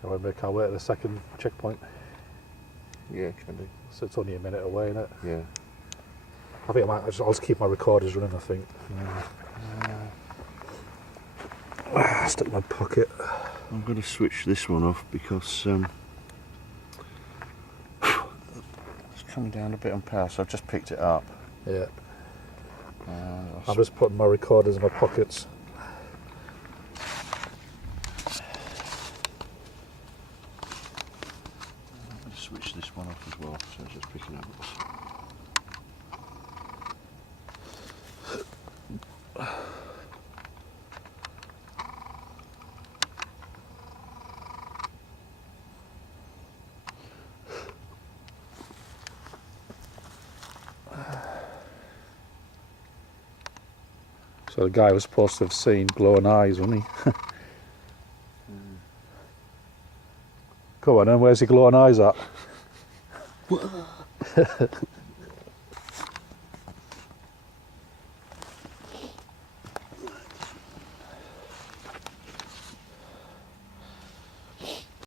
Shall we make our way to the second checkpoint? Yeah, can do. So it's only a minute away, isn't it? Yeah. I think I'll just keep my recorders running, I think. Stick in my pocket. I'm going to switch this one off because it's coming down a bit on power, so I've just picked it up. Yeah. I'm just putting my recorders in my pockets. I'm going to switch this one off as well, so it's just picking up. So the guy was supposed to have seen glowing eyes, wasn't he? Come on then, where's your glowing eyes at?